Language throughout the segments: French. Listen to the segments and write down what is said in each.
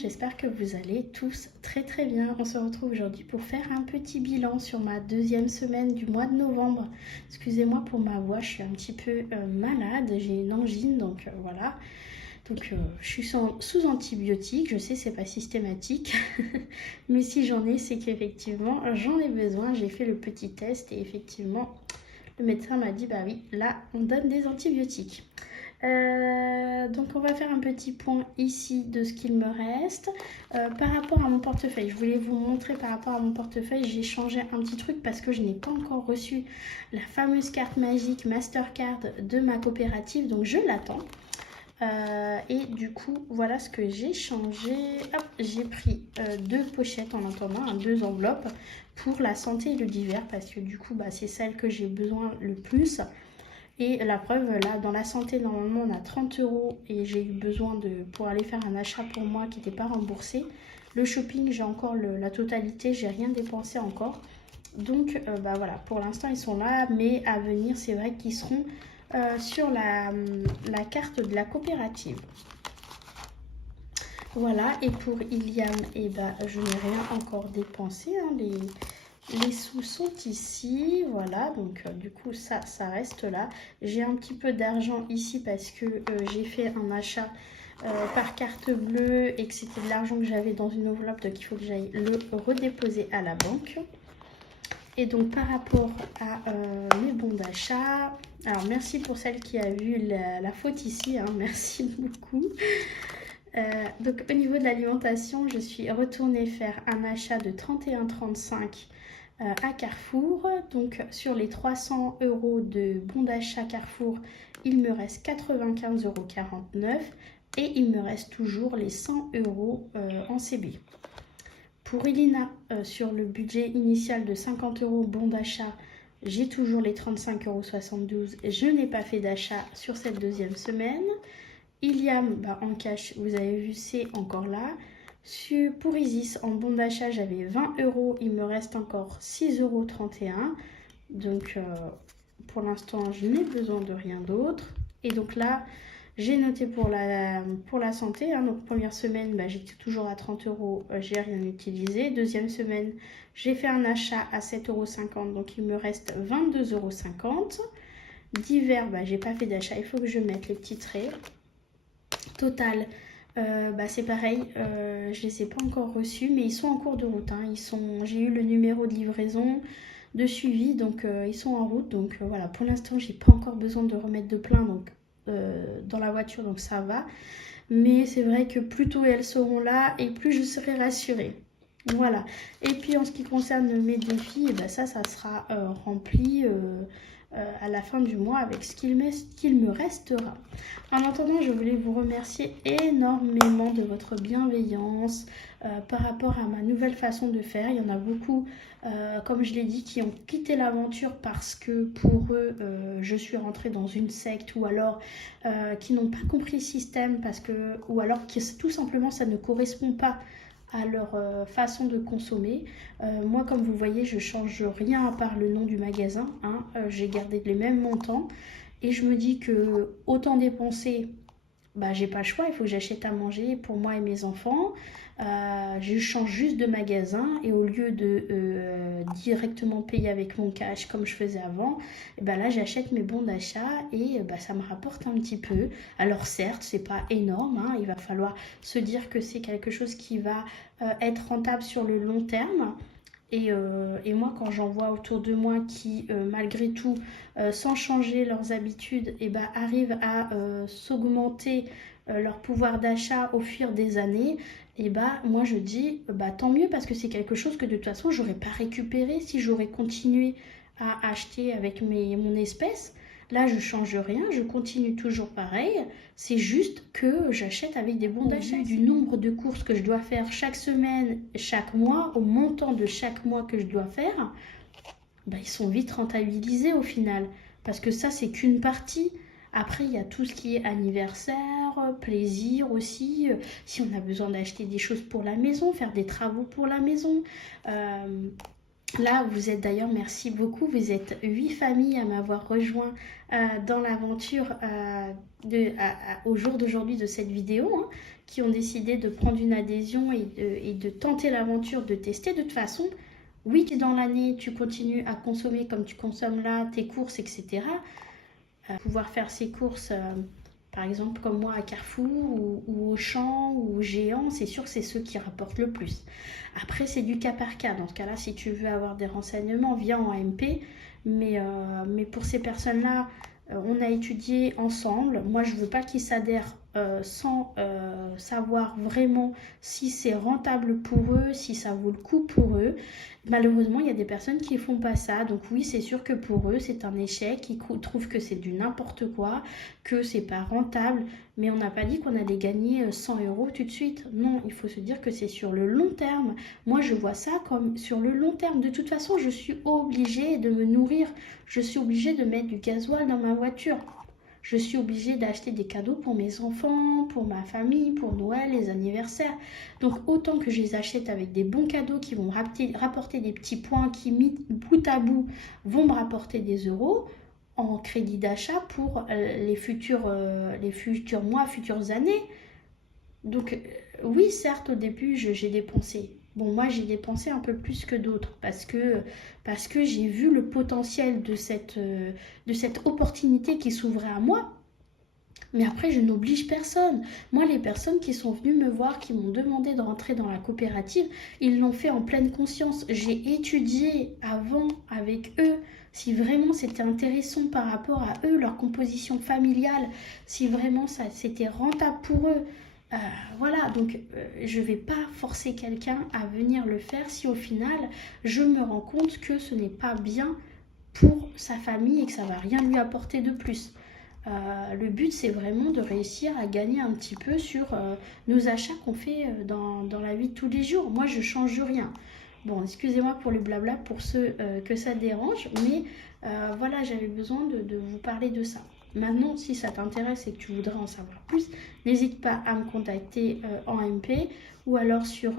j'espère que vous allez tous très très bien. On se retrouve aujourd'hui pour faire un petit bilan sur ma deuxième semaine du mois de novembre. Excusez-moi pour ma voix, je suis un petit peu malade, j'ai une angine, donc voilà. Donc je suis sous antibiotiques, je sais c'est pas systématique, mais si j'en ai, c'est qu'effectivement j'en ai besoin. J'ai fait le petit test et effectivement le médecin m'a dit bah oui, là on donne des antibiotiques. Donc on va faire un petit point ici de ce qu'il me reste. Par rapport à mon portefeuille, je voulais vous montrer par rapport à mon portefeuille, j'ai changé un petit truc parce que je n'ai pas encore reçu la fameuse carte magique Mastercard de ma coopérative, donc je l'attends. Et du coup, voilà ce que j'ai changé. Hop, j'ai pris deux pochettes en attendant, deux enveloppes pour la santé et le divers parce que du coup, c'est celle que j'ai besoin le plus. Et la preuve, là, dans la santé, normalement, on a 30 € et j'ai eu besoin pour aller faire un achat pour moi qui n'était pas remboursé. Le shopping, j'ai encore la totalité, j'ai rien dépensé encore. Donc, voilà, pour l'instant, ils sont là, mais à venir, c'est vrai qu'ils seront sur la carte de la coopérative. Voilà, et pour Iliam, je n'ai rien encore dépensé, hein, les sous sont ici, voilà, donc du coup ça reste là. J'ai un petit peu d'argent ici parce que j'ai fait un achat par carte bleue et que c'était de l'argent que j'avais dans une enveloppe, donc il faut que j'aille le redéposer à la banque. Et donc par rapport à mes bons d'achat, alors merci pour celle qui a vu la faute ici, hein, merci beaucoup. Donc au niveau de l'alimentation, je suis retournée faire un achat de 31,35 € à Carrefour. Donc sur les 300 € de bons d'achat Carrefour, il me reste 95,49 € et il me reste toujours les 100 € en CB. Pour Elina, sur le budget initial de 50 € bon d'achat, j'ai toujours les 35,72 €. Je n'ai pas fait d'achat sur cette deuxième semaine. Iliam, en cash, vous avez vu, c'est encore là. Pour Isis, en bon d'achat, j'avais 20 €. Il me reste encore 6,31 €. Donc, pour l'instant, je n'ai besoin de rien d'autre. Et donc là, j'ai noté pour la santé. Hein, donc, première semaine, j'étais toujours à 30 €. J'ai rien utilisé. Deuxième semaine, j'ai fait un achat à 7,50 €. Donc, il me reste 22,50 €. Divers, j'ai pas fait d'achat. Il faut que je mette les petits traits. Total, c'est pareil, je les ai pas encore reçus, mais ils sont en cours de route. Hein. J'ai eu le numéro de livraison, de suivi, donc ils sont en route. Donc voilà, pour l'instant, j'ai pas encore besoin de remettre de plein dans la voiture, donc ça va. Mais c'est vrai que plus tôt elles seront là et plus je serai rassurée. Voilà. Et puis en ce qui concerne mes défis, ça sera rempli à la fin du mois avec ce qu'il me restera. En attendant, je voulais vous remercier énormément de votre bienveillance par rapport à ma nouvelle façon de faire. Il y en a beaucoup, comme je l'ai dit, qui ont quitté l'aventure parce que pour eux, je suis rentrée dans une secte, ou alors qui n'ont pas compris le système ou alors que tout simplement ça ne correspond pas à leur façon de consommer. Moi, comme vous voyez, je change rien à part le nom du magasin. Hein. J'ai gardé les mêmes montants et je me dis que autant dépenser, j'ai pas le choix, il faut que j'achète à manger pour moi et mes enfants. Je change juste de magasin et au lieu de directement payer avec mon cash comme je faisais avant, là j'achète mes bons d'achat et ça me rapporte un petit peu. Alors certes, c'est pas énorme, hein, il va falloir se dire que c'est quelque chose qui va être rentable sur le long terme. Et moi, quand j'en vois autour de moi qui, malgré tout, sans changer leurs habitudes, arrivent à s'augmenter leur pouvoir d'achat au fur des années, moi je dis tant mieux, parce que c'est quelque chose que de toute façon j'aurais pas récupéré si j'aurais continué à acheter avec mon espèce. Là, je change rien, je continue toujours pareil. C'est juste que j'achète avec des bons d'achat. Du nombre de courses que je dois faire chaque semaine, chaque mois, au montant de chaque mois que je dois faire, ils sont vite rentabilisés au final. Parce que ça, c'est qu'une partie. Après, il y a tout ce qui est anniversaire, plaisir aussi. Si on a besoin d'acheter des choses pour la maison, faire des travaux pour la maison. Là, vous êtes d'ailleurs, merci beaucoup, vous êtes 8 familles à m'avoir rejoint dans l'aventure au jour d'aujourd'hui de cette vidéo, hein, qui ont décidé de prendre une adhésion et de tenter l'aventure, de tester. De toute façon, oui, dans l'année, tu continues à consommer comme tu consommes là, tes courses, etc. Pouvoir faire ses courses, par exemple comme moi à Carrefour ou Auchan ou au Géant, c'est sûr que c'est ceux qui rapportent le plus. Après, c'est du cas par cas. Dans ce cas-là, si tu veux avoir des renseignements, viens en MP. Mais pour ces personnes-là, on a étudié ensemble. Moi, je ne veux pas qu'ils s'adhèrent sans savoir vraiment si c'est rentable pour eux, si ça vaut le coup pour eux. Malheureusement, il y a des personnes qui ne font pas ça. Donc oui, c'est sûr que pour eux, c'est un échec. Ils trouvent que c'est du n'importe quoi, que c'est pas rentable. Mais on n'a pas dit qu'on allait gagner 100 € tout de suite. Non, il faut se dire que c'est sur le long terme. Moi, je vois ça comme sur le long terme. De toute façon, je suis obligée de me nourrir. Je suis obligée de mettre du gasoil dans ma voiture. Je suis obligée d'acheter des cadeaux pour mes enfants, pour ma famille, pour Noël, les anniversaires. Donc autant que je les achète avec des bons cadeaux qui vont rapporter des petits points qui, mis bout à bout, vont me rapporter des euros en crédit d'achat pour les futurs mois, futures années. Donc oui, certes, au début, j'ai dépensé. Bon, moi, j'ai dépensé un peu plus que d'autres parce que j'ai vu le potentiel de cette opportunité qui s'ouvrait à moi. Mais après, je n'oblige personne. Moi, les personnes qui sont venues me voir, qui m'ont demandé de rentrer dans la coopérative, ils l'ont fait en pleine conscience. J'ai étudié avant avec eux si vraiment c'était intéressant par rapport à eux, leur composition familiale, si vraiment ça c'était rentable pour eux. Euh, voilà, donc je ne vais pas forcer quelqu'un à venir le faire si au final je me rends compte que ce n'est pas bien pour sa famille et que ça ne va rien lui apporter de plus. Le but, c'est vraiment de réussir à gagner un petit peu sur nos achats qu'on fait dans la vie de tous les jours. Moi, je ne change rien. Bon, excusez-moi pour le blabla, pour ceux que ça dérange, mais voilà, j'avais besoin de vous parler de ça. Maintenant, si ça t'intéresse et que tu voudrais en savoir plus, n'hésite pas à me contacter en MP ou alors sur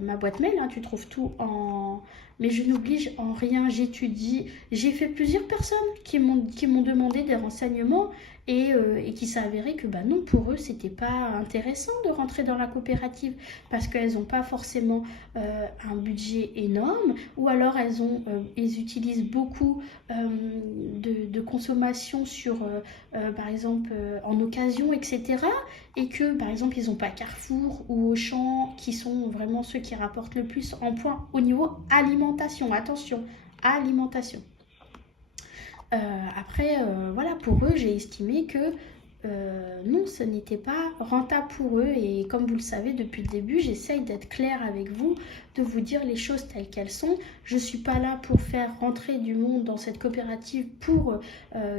ma boîte mail, hein, tu trouves tout en... Mais je n'oblige en rien, j'étudie. J'ai fait plusieurs personnes qui m'ont demandé des renseignements et qui s'est avéré que bah non, pour eux, c'était pas intéressant de rentrer dans la coopérative parce qu'elles n'ont pas forcément un budget énorme ou alors elles utilisent beaucoup de consommation sur, par exemple, en occasion, etc. Et que, par exemple, ils n'ont pas Carrefour ou Auchan qui sont vraiment ceux qui rapportent le plus en points au niveau alimentation. Attention, alimentation. Après, voilà, pour eux, j'ai estimé que non, ce n'était pas rentable pour eux. Et comme vous le savez, depuis le début, j'essaye d'être claire avec vous, de vous dire les choses telles qu'elles sont. Je ne suis pas là pour faire rentrer du monde dans cette coopérative pour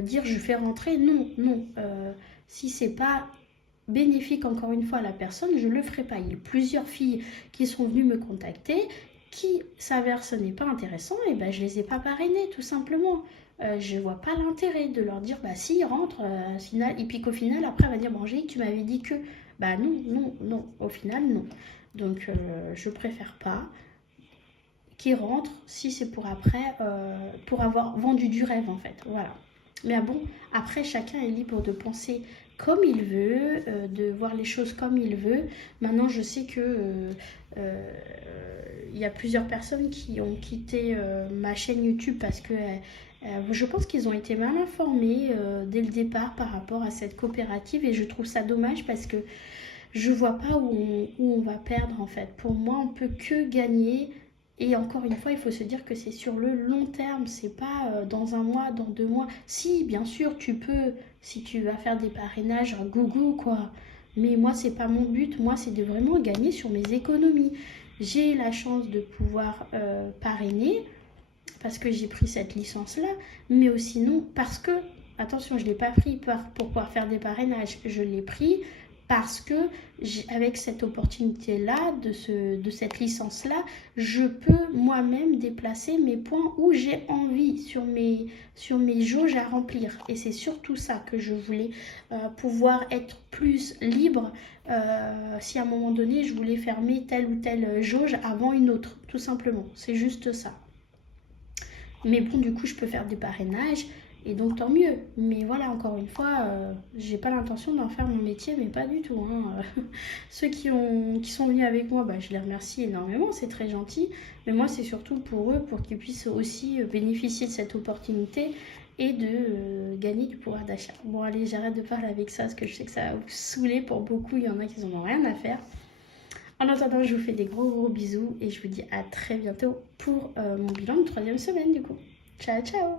dire je fais rentrer. Non, non. Si c'est pas bénéfique encore une fois à la personne, je ne le ferai pas. Il y a plusieurs filles qui sont venues me contacter qui s'avère ce n'est pas intéressant, et ben je les ai pas parrainées tout simplement. Je vois pas l'intérêt de leur dire bah si ils rentrent, et puis qu'au final après elle va dire bon Angélique tu m'avais dit que bah non non non au final non. Donc je préfère pas qu'ils rentrent si c'est pour après pour avoir vendu du rêve en fait, voilà. Mais bon, après chacun est libre de penser comme il veut, de voir les choses comme il veut. Maintenant je sais que il y a plusieurs personnes qui ont quitté ma chaîne YouTube parce que je pense qu'ils ont été mal informés dès le départ par rapport à cette coopérative et je trouve ça dommage parce que je vois pas où on va perdre en fait. Pour moi, on peut que gagner. Et encore une fois, il faut se dire que c'est sur le long terme, c'est pas dans un mois, dans 2 mois. Si, bien sûr, tu peux, si tu vas faire des parrainages, un gogo, quoi. Mais moi, c'est pas mon but. Moi, c'est de vraiment gagner sur mes économies. J'ai la chance de pouvoir parrainer parce que j'ai pris cette licence-là, mais aussi non parce que, attention, je ne l'ai pas pris pour pouvoir faire des parrainages. Je l'ai pris parce que avec cette opportunité-là, de cette licence-là, je peux moi-même déplacer mes points où j'ai envie sur mes jauges à remplir. Et c'est surtout ça que je voulais, pouvoir être plus libre si à un moment donné, je voulais fermer telle ou telle jauge avant une autre, tout simplement. C'est juste ça. Mais bon, du coup, je peux faire des parrainages. Et donc tant mieux. Mais voilà, encore une fois, j'ai pas l'intention d'en faire mon métier, mais pas du tout, hein. Ceux qui sont venus avec moi, bah, je les remercie énormément, c'est très gentil. Mais moi, c'est surtout pour eux, pour qu'ils puissent aussi bénéficier de cette opportunité et de gagner du pouvoir d'achat. Bon, allez, j'arrête de parler avec ça, parce que je sais que ça va vous saouler pour beaucoup. Il y en a qui n'en ont rien à faire. En attendant, je vous fais des gros bisous et je vous dis à très bientôt pour mon bilan de 3e semaine du coup. Ciao, ciao!